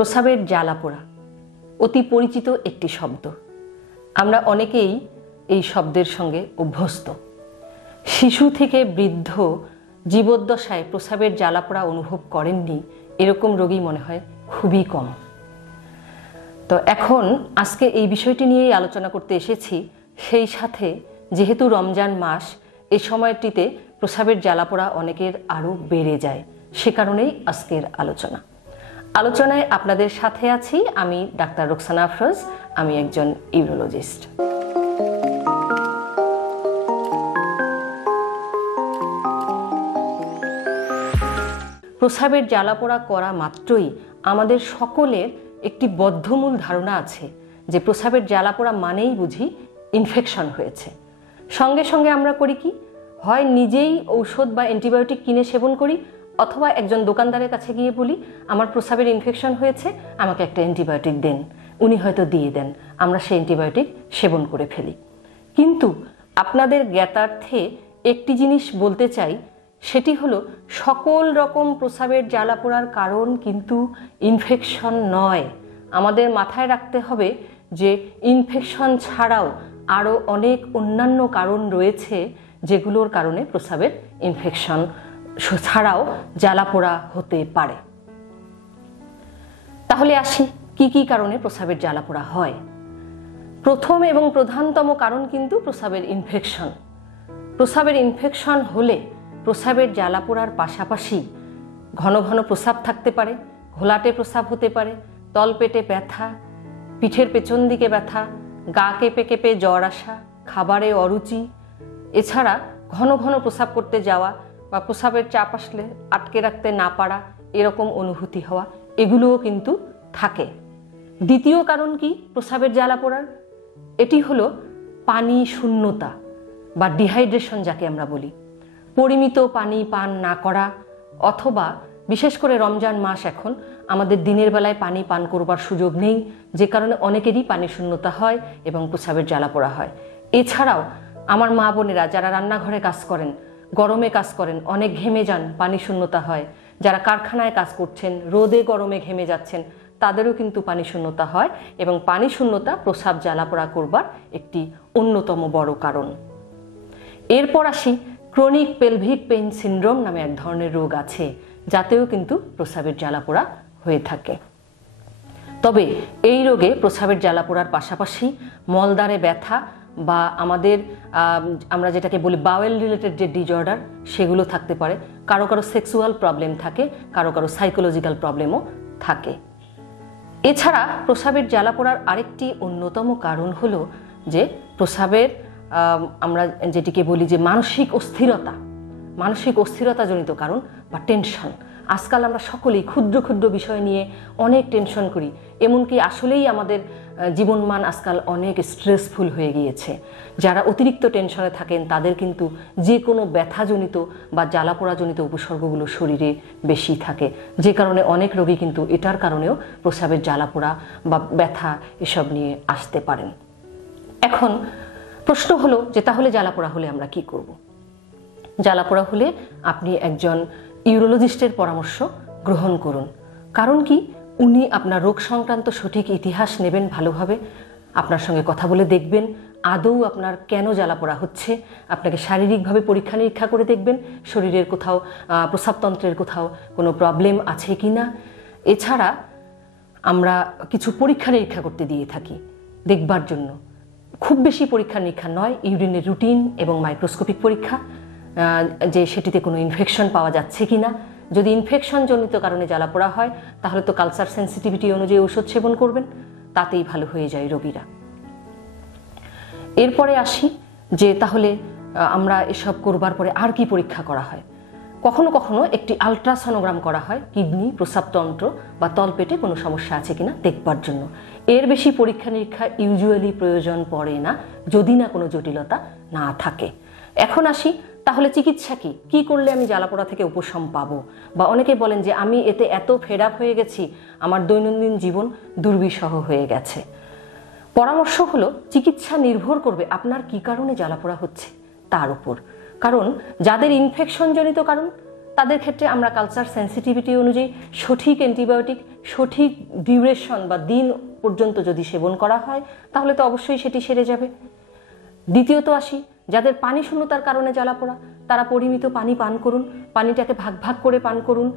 প্রস্রাবের জ্বালাপোড়া অতি পরিচিত একটি শব্দ। আমরা অনেকেই এই শব্দের সঙ্গে অভ্যস্ত। শিশু থেকে বৃদ্ধ জীবদ্দশায় প্রস্রাবের জ্বালাপোড়া অনুভব করেননি এরকম রোগী মনে হয় খুবই কম। তো এখন আজকে এই বিষয়টি নিয়েই আলোচনা করতে এসেছি। সেই সাথে যেহেতু রমজান মাস, এই সময়টিতে প্রস্রাবের জ্বালাপোড়া অনেকের আরও বেড়ে যায়, সে কারণেই আজকের আলোচনায় আপনাদের সাথে আছি আমি ডাক্তার রোকসানা আফরোজ। আমি একজন ইউরোলজিস্ট। প্রস্রাবের জ্বালাপোড়া করা মাত্রই আমাদের সকলের একটি বদ্ধমূল ধারণা আছে যে প্রস্রাবের জ্বালাপোড়া মানেই বুঝি ইনফেকশন হয়েছে। সঙ্গে সঙ্গে আমরা করি কি, হয় নিজেই ঔষধ বা অ্যান্টিবায়োটিক কিনে সেবন করি, অথবা একজন দোকানদারের কাছে গিয়ে বলি আমার প্রস্রাবের ইনফেকশন হয়েছে, আমাকে একটা অ্যান্টিবায়োটিক দেন। উনি হয়তো দিয়ে দেন, আমরা সেই অ্যান্টিবায়োটিক সেবন করে ফেলি। কিন্তু আপনাদের জ্ঞাতার্থে একটি জিনিস বলতে চাই, সেটি হলো সকল রকম প্রস্রাবের জ্বালাপোড়ার কারণ কিন্তু ইনফেকশন নয়। আমাদের মাথায় রাখতে হবে যে ইনফেকশন ছাড়াও আরও অনেক অন্যান্য কারণ রয়েছে যেগুলোর কারণে প্রস্রাবের ইনফেকশন ছাড়াও জ্বালাপোড়া হতে পারে। তাহলে আসি কি কি কারণে প্রস্রাবের জ্বালাপোড়া হয়। প্রথম এবং প্রধানতম কারণ কিন্তু প্রস্রাবের ইনফেকশন। প্রস্রাবের ইনফেকশন হলে প্রস্রাবের জ্বালাপোড়ার পাশাপাশি ঘন ঘন প্রস্রাব থাকতে পারে, ঘোলাটে প্রস্রাব হতে পারে, তলপেটে ব্যথা, পিঠের পেছন দিকে ব্যথা, গা কেঁপে কেঁপে জ্বর আসা, খাবারে অরুচি, এছাড়া ঘন ঘন প্রস্রাব করতে যাওয়া বা প্রস্রাবের চাপ আসলে আটকে রাখতে না পারা, এরকম অনুভূতি হওয়া, এগুলোও কিন্তু থাকে। দ্বিতীয় কারণ কি প্রস্রাবের জ্বালাপোড়ার? এটি হলো পানি শূন্যতা বা ডিহাইড্রেশন যাকে আমরা বলি। পরিমিত পানি পান না করা, অথবা বিশেষ করে রমজান মাস, এখন আমাদের দিনের বেলায় পানি পান করবার সুযোগ নেই, যে কারণে অনেকেরই পানি শূন্যতা হয় এবং প্রস্রাবের জ্বালাপোড়া হয়। এছাড়াও আমার মা বোনেরা যারা রান্নাঘরে কাজ করেন, গরমে কাজ করেন, অনেক ঘেমে যান, পানি শূন্যতা হয়। যারা কারখানায় কাজ করছেন, রোদে গরমে ঘেমে যাচ্ছেন, তাদেরও কিন্তু পানি শূন্যতা হয় এবং পানি শূন্যতা প্রস্রাব জ্বালাপোড়া করবার একটি অন্যতম বড় কারণ। এরপর আসি ক্রনিক পেলভিক পেইন সিনড্রোম নামে এক ধরনের রোগ আছে, যাতেও কিন্তু প্রস্রাবের জ্বালাপোড়া হয়ে থাকে। তবে এই রোগে প্রস্রাবের জ্বালাপোড়ার পাশাপাশি মলদ্বারে ব্যথা বা আমরা যেটাকে বলি বাওয়েল রিলেটেড যে ডিজঅর্ডার, সেগুলো থাকতে পারে। কারো কারো সেক্সুয়াল প্রবলেম থাকে, কারো কারো সাইকোলজিক্যাল প্রবলেমও থাকে। এছাড়া প্রস্রাবের জ্বালাপোড়ার আরেকটি অন্যতম কারণ হলো যে প্রস্রাবের আমরা যেটিকে বলি যে মানসিক অস্থিরতাজনিত কারণ বা টেনশন। আজকাল আমরা সকলেই ক্ষুদ্র ক্ষুদ্র বিষয় নিয়ে অনেক টেনশন করি, এমনকি আসলেই আমাদের জীবনমান আজকাল অনেক স্ট্রেসফুল হয়ে গিয়েছে। যারা অতিরিক্ত টেনশনে থাকেন তাদের কিন্তু যে কোনো ব্যথাজনিত বা জ্বালাপোড়াজনিত উপসর্গগুলো শরীরে বেশি থাকে, যে কারণে অনেক রোগী কিন্তু এটার কারণেও প্রস্রাবের জ্বালাপোড়া বা ব্যথা এসব নিয়ে আসতে পারেন। এখন প্রশ্ন হলো যে তাহলে জ্বালাপোড়া হলে আমরা কি করব? জ্বালাপোড়া হলে আপনি একজন ইউরোলজিস্টের পরামর্শ গ্রহণ করুন। কারণ কি, উনি আপনার রোগ সংক্রান্ত সঠিক ইতিহাস নেবেন ভালোভাবে, আপনার সঙ্গে কথা বলে দেখবেন আদৌ আপনার কেন জ্বালাপোড়া হচ্ছে। আপনাকে শারীরিকভাবে পরীক্ষা নিরীক্ষা করে দেখবেন শরীরের কোথাও, প্রস্রাবতন্ত্রের কোথাও কোনো প্রবলেম আছে কি না। এছাড়া আমরা কিছু পরীক্ষা নিরীক্ষা করতে দিয়ে থাকি দেখবার জন্য। খুব বেশি পরীক্ষা নিরীক্ষা নয়, ইউরিনের রুটিন এবং মাইক্রোস্কোপিক পরীক্ষা, যে সেটিতে কোনো ইনফেকশন পাওয়া যাচ্ছে কি না। যদি ইনফেকশন জনিত কারণে জ্বালাপোড়া হয় তাহলে তো কালচার সেন্সিটিভিটি অনুযায়ী ওষুধ সেবন করবেন, তাতেই ভালো হয়ে যায় রোগীরা। এরপরে আসি যে তাহলে আমরা এসব করবার পরে আর কি পরীক্ষা করা হয়। কখনো কখনো একটি আলট্রাসনোগ্রাম করা হয় কিডনি, প্রস্রাবতন্ত্র বা তলপেটে কোনো সমস্যা আছে কিনা দেখবার জন্য। এর বেশি পরীক্ষা নিরীক্ষা ইউজুয়ালি প্রয়োজন পড়ে না, যদি না কোনো জটিলতা না থাকে। এখন আসি তাহলে চিকিৎসা কি করলে আমি জ্বালাপোড়া থেকে উপশম পাবো। বা অনেকে বলেন যে আমি এতে এত ফেড আপ হয়ে গেছি, আমার দৈনন্দিন জীবন দুর্বিষহ হয়ে গেছে। পরামর্শ হলো চিকিৎসা নির্ভর করবে আপনার কি কারণে জ্বালাপোড়া হচ্ছে তার উপর। কারণ যাদের ইনফেকশন জনিত কারণ তাদের ক্ষেত্রে আমরা কালচার সেন্সিটিভিটি অনুযায়ী সঠিক অ্যান্টিবায়োটিক সঠিক ডিউরেশন বা দিন পর্যন্ত যদি সেবন করা হয় তাহলে তো অবশ্যই সেটি সেরে যাবে। দ্বিতীয়ত আসি, যাদের পানি শূন্যতার কারণে জ্বালাপোড়া, তারা পরিমিত পানি পান করুন, পানিটাকে ভাগ ভাগ করে পান করুন।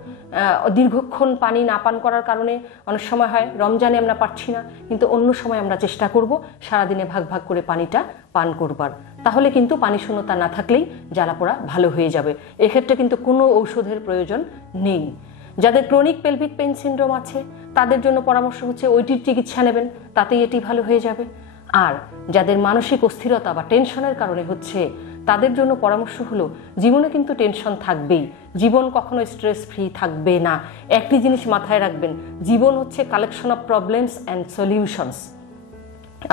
দীর্ঘক্ষণ পানি না পান করার কারণে অনেক সময় হয় রমজানে আমরা পারছি না, কিন্তু অন্য সময় আমরা চেষ্টা করব সারাদিনে ভাগ ভাগ করে পানিটা পান করবার, তাহলে কিন্তু পানি শূন্যতা না থাকলেই জ্বালাপোড়া ভালো হয়ে যাবে। এক্ষেত্রে কিন্তু কোনো ঔষধের প্রয়োজন নেই। যাদের ক্রনিক পেলভিক পেইন সিনড্রোম আছে তাদের জন্য পরামর্শ হচ্ছে ওইটির চিকিৎসা নেবেন, তাতেই এটি ভালো হয়ে যাবে। আর যাদের মানসিক অস্থিরতা বা টেনশনের কারণে হচ্ছে তাদের জন্য পরামর্শ হলো, জীবনে কিন্তু টেনশন থাকবেই, জীবন কখনো স্ট্রেস ফ্রি থাকবে না। একটি জিনিস মাথায় রাখবেন, জীবন হচ্ছে collection of problems and solutions.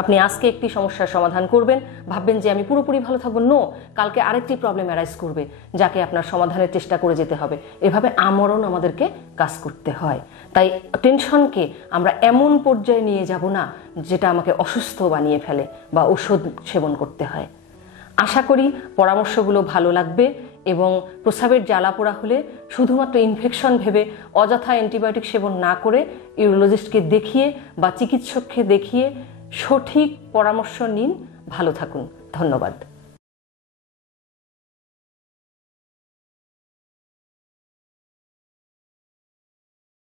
আপনি আজকে একটি সমস্যার সমাধান করবেন, ভাববেন যে আমি পুরোপুরি ভালো থাকবো, নো, কালকে আরেকটি প্রবলেম অ্যারাইজ করবে যাকে আপনার সমাধানের চেষ্টা করে যেতে হবে। এভাবে আমরণ আমাদেরকে কাজ করতে হয়। তাই টেনশনকে আমরা এমন পর্যায়ে নিয়ে যাব না যেটা আমাকে অসুস্থ বানিয়ে ফেলে বা ওষুধ সেবন করতে হয়। আশা করি পরামর্শগুলো ভালো লাগবে এবং প্রস্রাবের জ্বালাপোড়া হলে শুধুমাত্র ইনফেকশন ভেবে অযথা অ্যান্টিবায়োটিক সেবন না করে ইউরোলজিস্টকে দেখিয়ে বা চিকিৎসককে দেখিয়ে সঠিক পরামর্শ নিন। ভালো থাকুন। ধন্যবাদ।